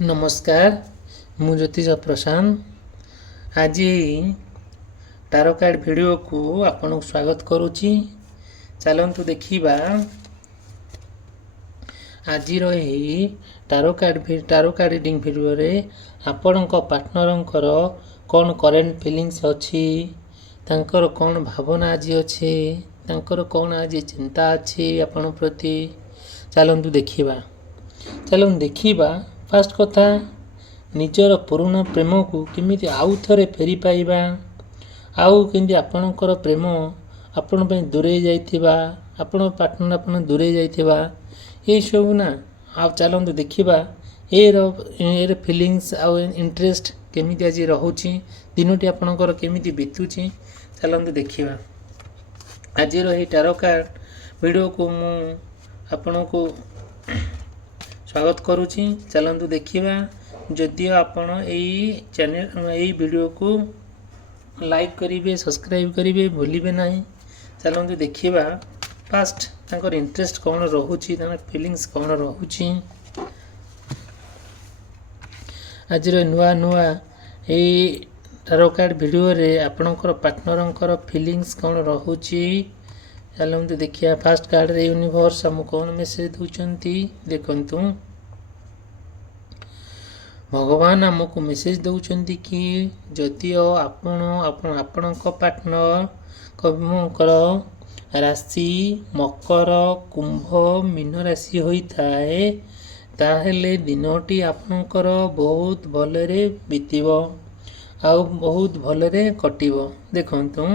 नमस्कार मु ज्योतिष प्रशांत आज टारो कार्ड वीडियो को आपन स्वागत करुच्ची। चलतु देखा आज टारो कार्ड रीडिंग वीडियो रे आपण पार्टनर कौन करेन्ट फीलिंग्स अच्छी तांकर कौन भावना आज अच्छे तांकर कौन आज चिंता अच्छी आपण प्रति चलतु देखा फास्ट कथा निजर पुराना प्रेम को केमिति आउ थरे फेरी पाइबा आउ केमिति आपणकर प्रेम आपण पे दूरे जाइथिबा आपण पार्टनर आपण दूरे जाइथिबा ये सब ना आ चलंतु देखिबा ए फीलिंग्स आउ इंटरेस्ट केमिति आज रहउची दिनोटी आपणकर केमिति बीतुची चलंतु देखिबा। आज रही टारो कार्ड वीडियो को मु आपण को स्वागत करुच्ची। चलतु देखा जदि आपण चैनल यही वीडियो को लाइक करेंगे सब्सक्राइब करेंगे भूलिए ना। चलतु देखा फास्ट तांकर इंटरेस्ट कौन रोची फीलिंग्स कौन रोची आज नुआ नुआ यही टारो कार्ड वीडियो रे आपणकर पार्टनर फीलिंग्स कौन रोची। चलते देखिए फास्ट कार्ड रे यूनिवर्स आम कौन मेसेज दौरान देखु भगवान आमको मेसेज दौरान कि जदिओ आपण पार्टनर राशि मकर कुंभ मीन राशि होता है ताहेले दिनटी आपणकर बहुत भलरे बीतब आउ बहुत भलरे कटिब। देखंतु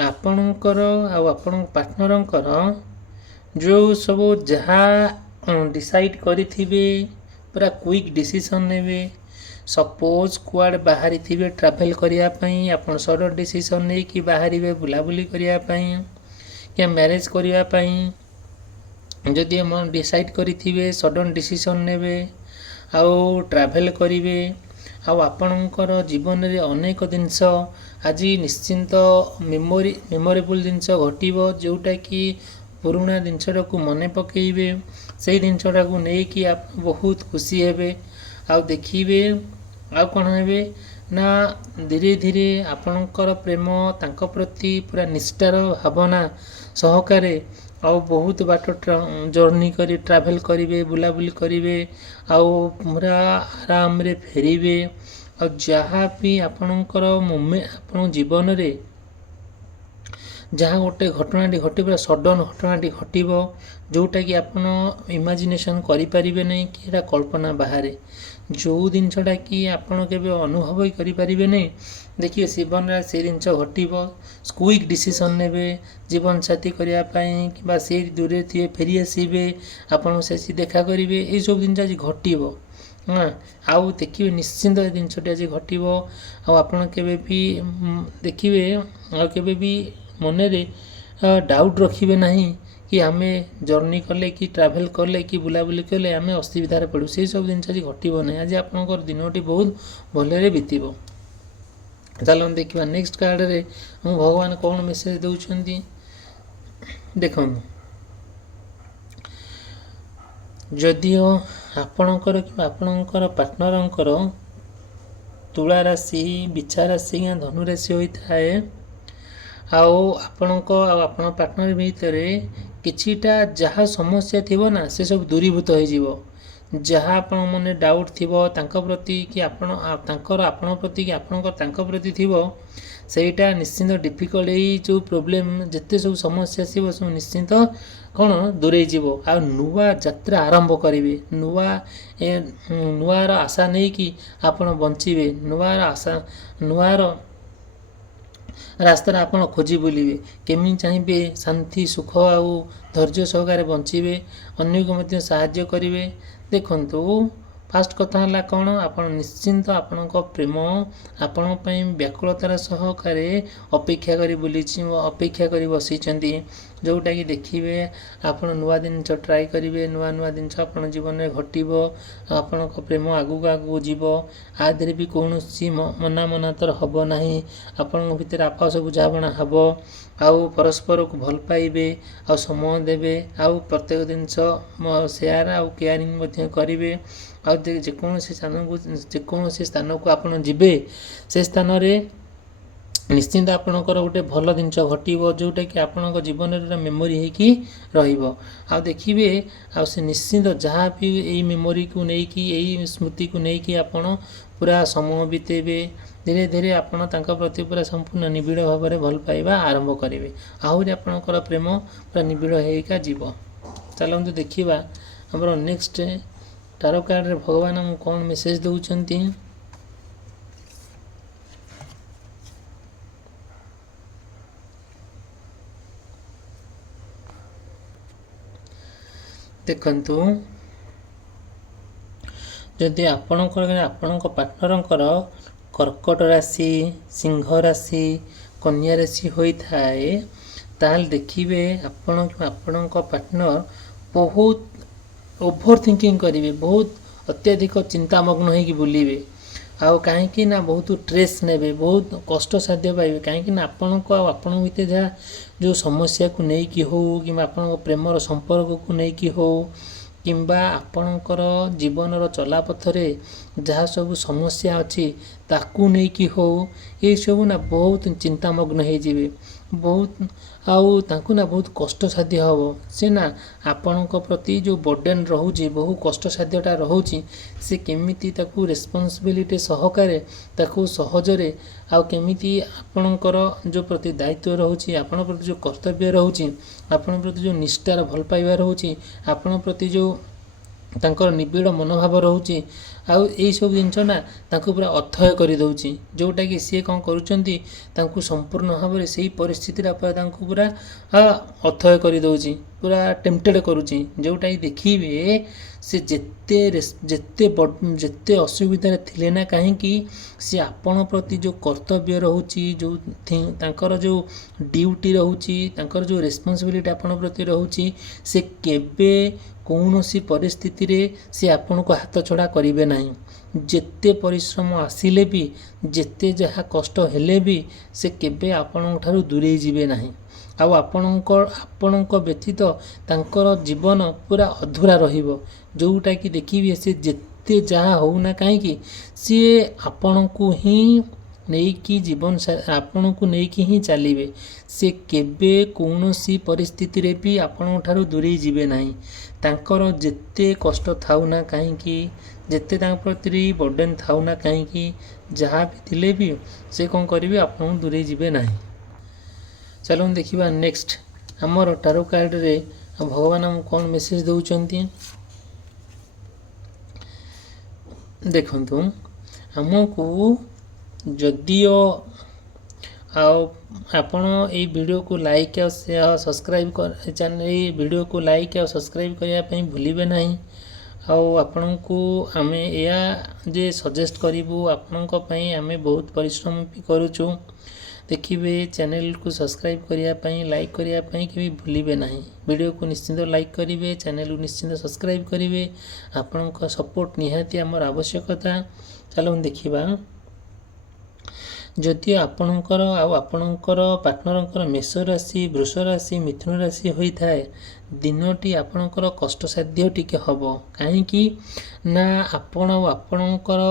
आपणकर आपण पार्टनरंकर जो सब जहाँ डिसाइड करिथिबे पूरा क्विक डिसीजन नेबे। सपोज कुआड़ बाहरी थिबे ट्रैवल करिया पई आपण सडन डिसीजन नै कि बाहरीबे बुलाबुली करिया पई क्या मैरिज करिया पई जदि हम डिसाइड करिथिबे सडन डिसीजन नेबे आउ ट्रैवल करिवे आउ आपणकर जीवन रे अनेक जिनस आज निश्चिंत मेमोरेबल जिनस घटिबो जोटा कि पुराना जिनसटा को मन पकेबे से जिनसटा को नहीं कि आप बहुत खुशी हेबे आउ देखिबे आउ कौन हेबे ना धीरे धीरे आपणकर प्रेम तांको प्रति पूरा निष्ठार भावना सहकारे आउ बहुत बाट जर्नी करी ट्रैवल करिवे बुलाबुली करिवे आउ पूरा आराम रे फेरिवे आ जहाँ भी आपणकर मोमेंट आपण जीवन रे जहाँ गोटे घटनाटी घटे पूरा सडन घटनाटी घटब जोटा कि आपण इमेजिनेशन करें नहीं कि एटा कल्पना बाहर जो जिनसटा कि आपण के अनुभव ही करें नहीं। देखिए जीवन में से जिन घटब क्विक डिसीजन ने जीवन साथी करने कि से दूरे थे फेरी आसबे आपण से देखा करेंगे ये सब जिन आज घटब। हाँ आउ देखिए निश्चिंत जिनसटी आज घटब आपड़ के देखिए भी मनरे डाउट रखिए नहीं कि आम जर्नी कले कि ट्रैवल कले कि बुलाबुली कले आम असुविधार पड़ू से सब जिन आज घटब ना। आज आपंकर दिनटी बहुत भलरे बीतब। चलो देखा नेक्स्ट कार्ड रे हम भगवान कौन मेसेज दौरान देखो जदिओ आपणकर कि आपणकर पार्टनरंकर तुला राशि बिछा राशि या धनु राशि होता है आपण पार्टनर भितर किछिटा जहाँ समस्या थिबो ना से सब दूरीभूत हो जहाँ आपण मन डाउट थिबो तांको प्रति कि आपण प्रति कि आपण प्रति थिबो सेटा निश्चिंत डिफिकल्ट जो प्रोब्लेम जिते सब समस्या थी सब निश्चिंत कौन दूरे जीवो आ नुआ यात्रा आरंभ करेंगे नुआर आशा नहीं कि आपण बंचिबे नुआर आशा नुआर रास्तार आपण खोजी बुलिबे केमी चाहिए शांति सुख आउ धैर्य सहकार बंचिबे अन्य को मध्य साहाय्य करिवे। देखंतु फास्ट कथा है कौन आपण निश्चिंत आपण प्रेम आपण व्याकुलतार सहकारे अपेक्षा करी बुली अपेक्षा करी बसी जोटाकि देखिए आप नुआ जिन ट्राए करेंगे नुआ नुआ जिन आप जीवन में घटव आपण प्रेम आगू आगू जीव आधे भी कौन मना मनातर हम ना आपण भितर आपस बुझाणा हम आउ परस्पर को भल पाइबे आ समय देवे आउ प्रत्येक जिनस सेयार आउ केयरिंग करेंगे आ जेकोसी स्थान को आप जीवे से स्थान में निश्चिंत आपणकर गोटे भल जिन घटव जोटा कि आपण जीवन में मेमोरी हो देखिए आ निश्चिंत जहाँ भी यही मेमोरी को लेकिन यही स्मृति को लेकिन आपण पूरा समय बितेबे धीरे धीरे आपण प्रति पूरा संपूर्ण निबिड़ भाव में भल पाइबा आरंभ करेंगे आहरी आपणकर प्रेम पूरा निबिड़ होगा जीव चलते देखा आमर नेक्स्ट टारो कार्ड रे भगवान आमको कौन मेसेज दौरान देखंतु जदि आपण पार्टनर कर्कट राशि सिंह राशि कन्या राशि होता है ताल देखिए आपण पार्टनर बहुत ओभर थिंकिंग करेंगे बहुत अत्यधिक चिंतामग्न हो बुलिबे आउ कहीं ना बहुत स्ट्रेस ने बहुत कष्ट साध्य पाइबे कहीं आपण को आपण भितर जहाँ जो समस्या को लेकिन हो कि आपण प्रेमर संपर्क को लेकिन हो किंबा आपणकर जीवन चलापथरे जहाँ सब समस्या अच्छी ताकू लेकिन हो ये सब ना बहुत चिंतामग्न हो बहुत आउ तांकु ना बहुत कष्ट साध्य हम से ना आपण प्रति जो बर्डन रोचे बहु कष्ट साध्यटा रोचे से केमिति ताकू रेस्पॉन्सिबिलिटी सहकारे ताकू सहजरे आउ केमिति आपणकर जो प्रति दायित्व रोचे आपण प्रति जो कर्तव्य रोचे आपण प्रति जो निष्ठार भल पाइबा रोचे आपण प्रति जो तांकर निबिड़ मनोभाव रोचे आउ यही सब जिनस ना तांको पूरा अथय कर दौची जोटा कि सी कौन करुँच संपूर्ण भाव में से परिस्थिति पूरा अथय कर दौची पूरा टेम्पटेड करुँची जोटा कि देखिए से जिते असुविधा थिले ना कहीं सी आपण प्रति जो कर्तव्य रोची जो तांकर जो ड्यूटी रोची तांकर जो रेस्पॉन्सिबिलिटी आपण प्रति रोची से केबे कौनसी परिस्थिति रे से आपण को हाथ छड़ा करिवे नहीं जेते परिश्रम आसिले भी जेते जहाँ कष्ट हेले भी से केबे आपण ठारू दूरे जीवे नहीं आउ आपणक व्यतीत तांकर जीवन पूरा अधूरा रहिबो जोटा कि देखिए से जेते जहाँ होना कहीं सी आपण को ही नहीं कि जीवन आपण को नहीं कि ही चलिए से केबे कौनसी परिस्थिति रे भी आपण ठारू दूरे जीवे नहीं तांकर जेते कष्ट थाउ ना कहीं जेते तांक प्रति बर्डन थाउ ना कहीं जहाँ भी थिले भी से कौन करेंगे आपन दूरे जीवे नहीं चलो देखिए नेक्स्ट आमर टारो कार्ड रे भगवान आमको कौन मेसेज दौरान देखंतु आमको जदियो आपण ये वीडियो को लाइक और सब्सक्राइब कर चैनल ये वीडियो को लाइक और सब्सक्राइब करने भूलिबे नहीं आपण को आम या जे सजेस्ट करूँ आपण आम बहुत परिश्रम भी करुचु देखिए चैनल को सब्सक्राइब करने लाइक करने कि भूलिबे नहीं वीडियो को निश्चिंत लाइक करेंगे चैनल को निश्चिंत सब्सक्राइब करेंगे आपण सपोर्ट निहाती आमर आवश्यकता चलो देखिबा जदि आपणकर आपणकर पार्टनर मेष राशि वृष राशि मिथुन राशि होता है दिनटी आपणकर कष्टसाध्य टिके हम कहीं ना आपणकर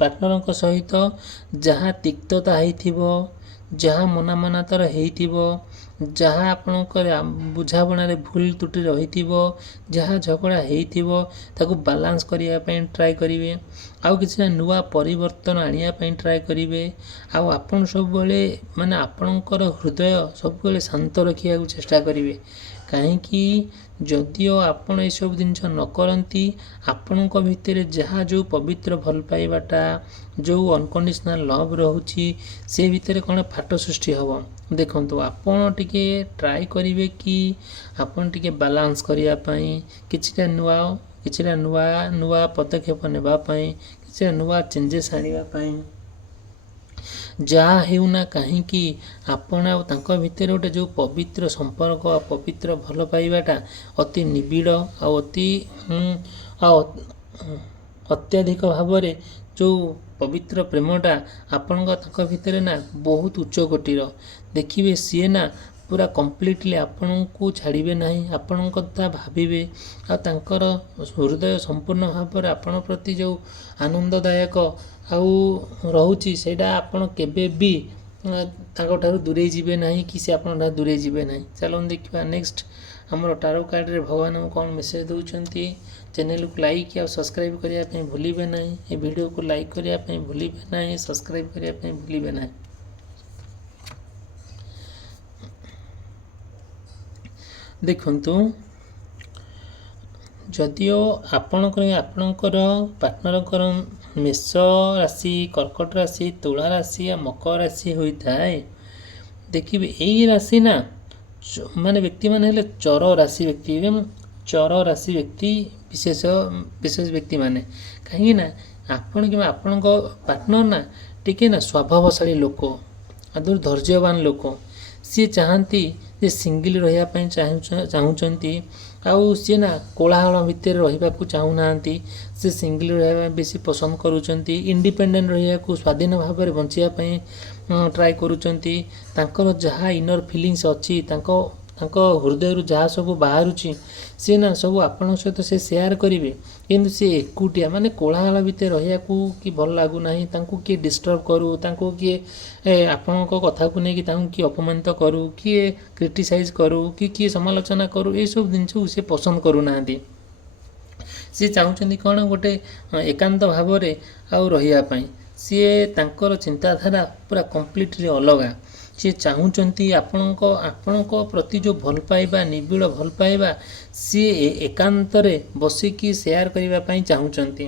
पार्टनर सहित जहाँ तिक्तता होइथिबो जहाँ मना मना तर होइथिबो जहाँ आपणकर बुझाबणारे भूल त्रुटि रहिथिबो जहाँ झगड़ा होइथिबो ताकू बालांस करिया पई ट्राई करिवे आउ किसी नुआ परिवर्तन आनिया पई ट्राई करिवे आउ आपण सब बेले माने आपणकर हृदय सब बेले शांत रखिया चेष्टा करिवे कहीं जदिओ आपण ये सब जिन न करती आपण भितर जहाँ जो पवित्र भल पाइबाटा जो अनकंडीशनल लव रोची से भितर कौन फाट सृष्टि हम देखंतु आपण टिके ट्राई करिवे कि आपण टिके बालांस करिया पई किछटा नुआ पदक्षेप नेबा पई किछटा नुआ चेंजेस आनिबा पई ଯାହା ହେଉନା କାହିଁକି ଆପଣ ଆଉ ତାଙ୍କ ଭିତରେ ଗୋଟେ ଯେଉଁ ପବିତ୍ର ସମ୍ପର୍କ, ପବିତ୍ର ଭଲ ପାଇବାଟା ଅତି ନିବିଡ଼ ଆଉ ଅତ୍ୟଧିକ ଭାବରେ ଯେଉଁ ପବିତ୍ର ପ୍ରେମଟା ଆପଣଙ୍କ ତାଙ୍କ ଭିତରେ ନା ବହୁତ ଉଚ୍ଚ କୋଟିର। ଦେଖିବେ ସିଏ ନା ପୁରା କମ୍ପ୍ଲିଟଲି ଆପଣଙ୍କୁ ଛାଡ଼ିବେ ନାହିଁ, ଆପଣଙ୍କ କଥା ଭାବିବେ। ଆଉ ତାଙ୍କର ହୃଦୟ ସମ୍ପୂର୍ଣ୍ଣ ଭାବରେ ଆପଣ ପ୍ରତି ଯେଉଁ ଆନନ୍ଦଦାୟକ ଆଉ ରହୁଛି ସେଇଟା ଆପଣ କେବେ ବି ତାଙ୍କଠାରୁ ଦୂରେଇ ଯିବେ ନାହିଁ କି ସେ ଆପଣଙ୍କଠାରୁ ଦୂରେଇ ଯିବେ ନାହିଁ। ଚାଲନ୍ତୁ ଦେଖିବା ନେକ୍ସଟ ଆମର ଟାରୋ କାର୍ଡ଼ରେ ଭଗବାନ ଆମକୁ କ'ଣ ମେସେଜ ଦେଉଛନ୍ତି। ଚ୍ୟାନେଲକୁ ଲାଇକ୍ ଆଉ ସବସ୍କ୍ରାଇବ୍ କରିବା ପାଇଁ ଭୁଲିବେ ନାହିଁ। ଏ ଭିଡ଼ିଓକୁ ଲାଇକ୍ କରିବା ପାଇଁ ଭୁଲିବେ ନାହିଁ, ସବସ୍କ୍ରାଇବ୍ କରିବା ପାଇଁ ଭୁଲିବେ ନାହିଁ। ଦେଖନ୍ତୁ, ଯଦିଓ ଆପଣଙ୍କର ପାର୍ଟନରଙ୍କର ମେଷ ରାଶି, କର୍କଟ ରାଶି, ତୁଳା ରାଶି ଆଉ ମକର ରାଶି ହୋଇଥାଏ, ଦେଖିବେ ଏଇ ରାଶି ନା ମାନେ ବ୍ୟକ୍ତିମାନେ ହେଲେ ଚର ରାଶି ବ୍ୟକ୍ତି ଏବଂ ଚର ରାଶି ବ୍ୟକ୍ତି ବିଶେଷ ବ୍ୟକ୍ତିମାନେ। କାହିଁକି ନା ଆପଣ କିମ୍ବା ଆପଣଙ୍କ ପାର୍ଟନର ନା ଟିକେ ନା ସ୍ୱଭାବଶାଳୀ ଲୋକ, ଆଦୌ ଧୈର୍ଯ୍ୟବାନ ଲୋକ। ସିଏ ଚାହାନ୍ତି ଯେ ସିଙ୍ଗିଲ ରହିବା ପାଇଁ ଚାହୁଁଛନ୍ତି। ଆଉ ସିଏ ନା କୋଳାହଳ ଭିତରେ ରହିବାକୁ ଚାହୁଁନାହାନ୍ତି। ସେ ସିଙ୍ଗିଲ ରହିବା ପାଇଁ ବେଶୀ ପସନ୍ଦ କରୁଛନ୍ତି। ଇଣ୍ଡିପେଣ୍ଡେଣ୍ଟ ରହିବାକୁ, ସ୍ୱାଧୀନ ଭାବରେ ବଞ୍ଚିବା ପାଇଁ ଟ୍ରାଏ କରୁଛନ୍ତି। ତାଙ୍କର ଯାହା ଇନର ଫିଲିଙ୍ଗସ୍ ଅଛି, ତାଙ୍କ ହୃଦୟରୁ ଯାହା ସବୁ ବାହାରୁଛି ସେ ନା ସବୁ ଆପଣଙ୍କ ସହିତ ସେ ସେୟାର କରିବେ। କିନ୍ତୁ ସେ ଏକୁଟିଆ ମାନେ କୋଳାହଳ ଭିତରେ ରହିବାକୁ କି ଭଲ ଲାଗୁନାହିଁ। ତାଙ୍କୁ କିଏ ଡିଷ୍ଟର୍ବ କରୁ, ତାଙ୍କୁ କିଏ ଆପଣଙ୍କ କଥାକୁ ନେଇକି ତାଙ୍କୁ କିଏ ଅପମାନିତ କରୁ, କିଏ କ୍ରିଟିସାଇଜ୍ କରୁ, କିଏ ସମାଲୋଚନା କରୁ, ଏସବୁ ଜିନିଷକୁ ସେ ପସନ୍ଦ କରୁନାହାନ୍ତି। ସିଏ ଚାହୁଁଛନ୍ତି କ'ଣ ଗୋଟେ ଏକାନ୍ତ ଭାବରେ ଆଉ ରହିବା ପାଇଁ। ସିଏ ତାଙ୍କର ଚିନ୍ତାଧାରା ପୁରା କମ୍ପ୍ଲିଟଲି ଅଲଗା। ସିଏ ଚାହୁଁଛନ୍ତି ଆପଣଙ୍କ ପ୍ରତି ଯେଉଁ ଭଲ ପାଇବା, ନିବିଡ଼ ଭଲ ପାଇବା ସିଏ ଏକାନ୍ତରେ ବସିକି ସେୟାର କରିବା ପାଇଁ ଚାହୁଁଛନ୍ତି।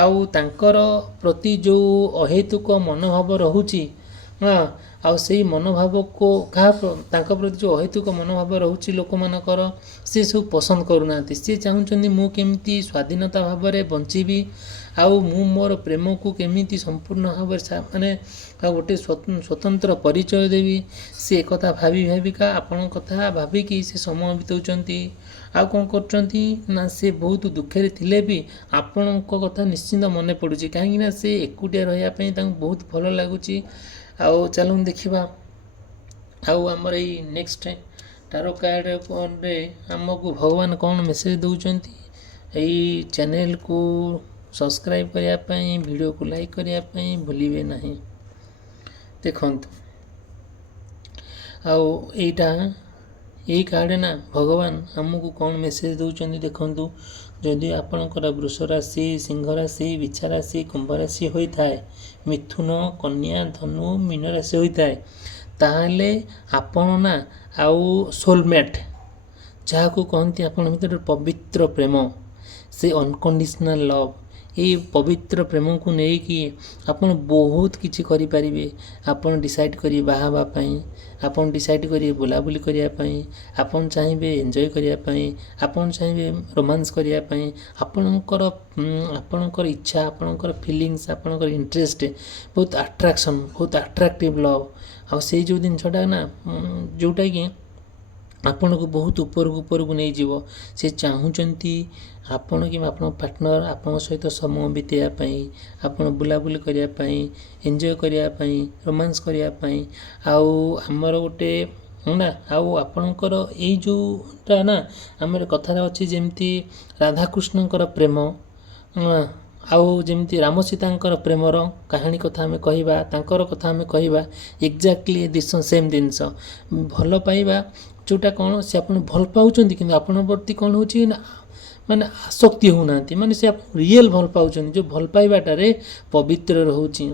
ଆଉ ତାଙ୍କର ପ୍ରତି ଯେଉଁ ଅହେତୁକ ମନୋଭାବ ରହୁଛି, ଆଉ ସେଇ ମନୋଭାବକୁ ତାଙ୍କ ପ୍ରତି ଯେଉଁ ଅହେତୁକ ମନୋଭାବ ରହୁଛି ଲୋକମାନଙ୍କର, ସେ ସବୁ ପସନ୍ଦ କରୁନାହାନ୍ତି। ସିଏ ଚାହୁଁଛନ୍ତି ମୁଁ କେମିତି ସ୍ୱାଧୀନତା ଭାବରେ ବଞ୍ଚିବି, ଆଉ ମୁଁ ମୋର ପ୍ରେମକୁ କେମିତି ସମ୍ପୂର୍ଣ୍ଣ ଭାବରେ ମାନେ ଗୋଟେ ସ୍ୱତନ୍ତ୍ର ପରିଚୟ ଦେବି। ସେ ଏକଥା ଭାବିକା ଆପଣଙ୍କ କଥା ଭାବିକି ସେ ସମୟ ବିତାଉଛନ୍ତି। ଆଉ କ'ଣ କରୁଛନ୍ତି ନା ସେ ବହୁତ ଦୁଃଖରେ ଥିଲେ ବି ଆପଣଙ୍କ କଥା ନିଶ୍ଚିନ୍ତ ମନେ ପଡ଼ୁଛି। କାହିଁକିନା ସେ ଏକୁଟିଆ ରହିବା ପାଇଁ ତାଙ୍କୁ ବହୁତ ଭଲ ଲାଗୁଛି। ଆଉ ଚାଲନ୍ତୁ ଦେଖିବା ଆଉ ଆମର ଏଇ ନେକ୍ସଟ ଟାରୋ କାର୍ଡ଼ରେ ଆମକୁ ଭଗବାନ କ'ଣ ମେସେଜ ଦେଉଛନ୍ତି। ଏଇ ଚ୍ୟାନେଲକୁ ସବସ୍କ୍ରାଇବ୍ କରିବା ପାଇଁ, ଭିଡ଼ିଓକୁ ଲାଇକ୍ କରିବା ପାଇଁ ଭୁଲିବେ ନାହିଁ। ଦେଖନ୍ତୁ, ଆଉ ଏଇ କାର୍ଡ଼ରେ ନା ଭଗବାନ ଆମକୁ କ'ଣ ମେସେଜ ଦେଉଛନ୍ତି ଦେଖନ୍ତୁ। ଯଦି ଆପଣଙ୍କର ବୃଷ ରାଶି, ସିଂହ ରାଶି, ବିଛା ରାଶି, କୁମ୍ଭ ରାଶି ହୋଇଥାଏ, ମିଥୁନ, କନ୍ୟା, ଧନୁ, ମୀନ ରାଶି ହୋଇଥାଏ, ତାହେଲେ ଆପଣ ନା ଆଉ ସୋଲମେଟ୍ ଯାହାକୁ କହନ୍ତି ଆପଣଙ୍କ ଭିତରେ ପବିତ୍ର ପ୍ରେମ, ସେ ଅନକଣ୍ଡିସନାଲ ଲଭ୍, ଏଇ ପବିତ୍ର ପ୍ରେମକୁ ନେଇକି ଆପଣ ବହୁତ କିଛି କରିପାରିବେ। ଆପଣ ଡିସାଇଡ଼୍ କରିବେ ବାହା ହେବା ପାଇଁ, ଆପଣ ଡିସାଇଡ଼୍ କରିବେ ବୁଲାବୁଲି କରିବା ପାଇଁ, ଆପଣ ଚାହିଁବେ ଏନ୍ଜୟ କରିବା ପାଇଁ, ଆପଣ ଚାହିଁବେ ରୋମାନ୍ସ କରିବା ପାଇଁ। ଆପଣଙ୍କର ଇଚ୍ଛା, ଆପଣଙ୍କର ଫିଲିଙ୍ଗସ୍, ଆପଣଙ୍କର ଇଣ୍ଟରେଷ୍ଟ ବହୁତ ଆଟ୍ରାକ୍ସନ୍, ବହୁତ ଆଟ୍ରାକ୍ଟିଭ୍ ଲଭ୍। ଆଉ ସେଇ ଯେଉଁ ଜିନିଷଟା ନା ଯେଉଁଟାକି ଆପଣଙ୍କୁ ବହୁତ ଉପରକୁ ନେଇଯିବ। ସେ ଚାହୁଁଛନ୍ତି ଆପଣ କିମ୍ବା ଆପଣଙ୍କ ପାର୍ଟନର ଆପଣଙ୍କ ସହିତ ସମୟ ବିତାଇବା ପାଇଁ, ଆପଣ ବୁଲାବୁଲି କରିବା ପାଇଁ, ଏନ୍ଜୟ କରିବା ପାଇଁ, ରୋମାନ୍ସ କରିବା ପାଇଁ। ଆଉ ଆମର ଗୋଟେ ନା ଆଉ ଆପଣଙ୍କର ଏଇ ଯେଉଁଟା ନା ଆମର କଥାରେ ଅଛି, ଯେମିତି ରାଧାକୃଷ୍ଣଙ୍କର ପ୍ରେମ, ଆଉ ଯେମିତି ରାମ ସୀତାଙ୍କର ପ୍ରେମର କାହାଣୀ କଥା ଆମେ କହିବା, ତାଙ୍କର କଥା ଆମେ କହିବା, ଏକ୍ଜାକ୍ଟଲି ସେମ୍ ଜିନିଷ। ଭଲ ପାଇବା ଯେଉଁଟା କ'ଣ, ସେ ଆପଣ ଭଲ ପାଉଛନ୍ତି କିନ୍ତୁ ଆପଣଙ୍କ ପ୍ରତି କ'ଣ ହେଉଛି ନା ମାନେ ଆସକ୍ତି ହେଉନାହାନ୍ତି। ମାନେ ସେ ରିଏଲ୍ ଭଲ ପାଉଛନ୍ତି, ଯେଉଁ ଭଲ ପାଇବାଟାରେ ପବିତ୍ର ରହୁଛି।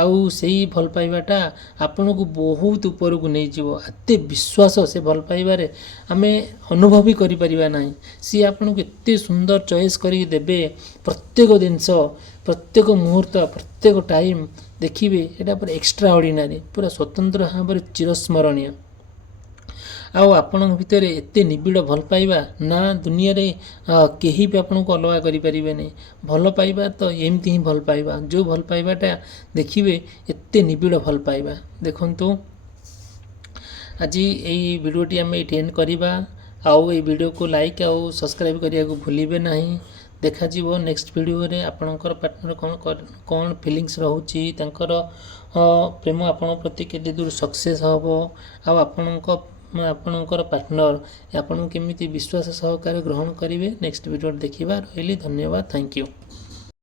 ଆଉ ସେଇ ଭଲ ପାଇବାଟା ଆପଣଙ୍କୁ ବହୁତ ଉପରକୁ ନେଇଯିବ। ଏତେ ବିଶ୍ୱାସ ସେ ଭଲ ପାଇବାରେ ଆମେ ଅନୁଭବ ବି କରିପାରିବା ନାହିଁ। ସିଏ ଆପଣଙ୍କୁ ଏତେ ସୁନ୍ଦର ଚଏସ୍ କରିକି ଦେବେ। ପ୍ରତ୍ୟେକ ଜିନିଷ, ପ୍ରତ୍ୟେକ ମୁହୂର୍ତ୍ତ, ପ୍ରତ୍ୟେକ ଟାଇମ୍ ଦେଖିବେ ଏଇଟା ପୁରା ଏକ୍ସଟ୍ରା ଅର୍ଡ଼ିନାରୀ, ପୁରା ସ୍ୱତନ୍ତ୍ର ଭାବରେ ଚିରସ୍ମରଣୀୟ। ଆଉ ଆପଣଙ୍କ ଭିତରେ ଏତେ ନିବିଡ଼ ଭଲ ପାଇବା ନା ଦୁନିଆରେ କେହି ବି ଆପଣଙ୍କୁ ଅଲଗା କରିପାରିବେନି। ଭଲ ପାଇବା ତ ଏମିତି ହିଁ ଭଲ ପାଇବା, ଯେଉଁ ଭଲ ପାଇବାଟା ଦେଖିବେ ଏତେ ନିବିଡ଼ ଭଲ ପାଇବା। ଦେଖନ୍ତୁ, ଆଜି ଏଇ ଭିଡ଼ିଓଟି ଆମେ ଏଇଠି ଏଣ୍ଡ କରିବା। ଆଉ ଏଇ ଭିଡ଼ିଓକୁ ଲାଇକ୍ ଆଉ ସବସ୍କ୍ରାଇବ୍ କରିବାକୁ ଭୁଲିବେ ନାହିଁ। ଦେଖାଯିବ ନେକ୍ସଟ ଭିଡ଼ିଓରେ ଆପଣଙ୍କର ପାର୍ଟନର କ'ଣ ଫିଲିଙ୍ଗସ୍ ରହୁଛି, ତାଙ୍କର ପ୍ରେମ ଆପଣଙ୍କ ପ୍ରତି କେତେ ଦୂର ସକ୍ସେସ୍ ହେବ, ଆଉ ଆପଣଙ୍କର ପାର୍ଟନର ଆପଣଙ୍କୁ କେମିତି ବିଶ୍ୱାସ ସହକାରେ ଗ୍ରହଣ କରିବେ। ନେକ୍ସଟ ଭିଡ଼ିଓରେ ଦେଖିବା। ରହିଲି, ଧନ୍ୟବାଦ, ଥ୍ୟାଙ୍କ ୟୁ।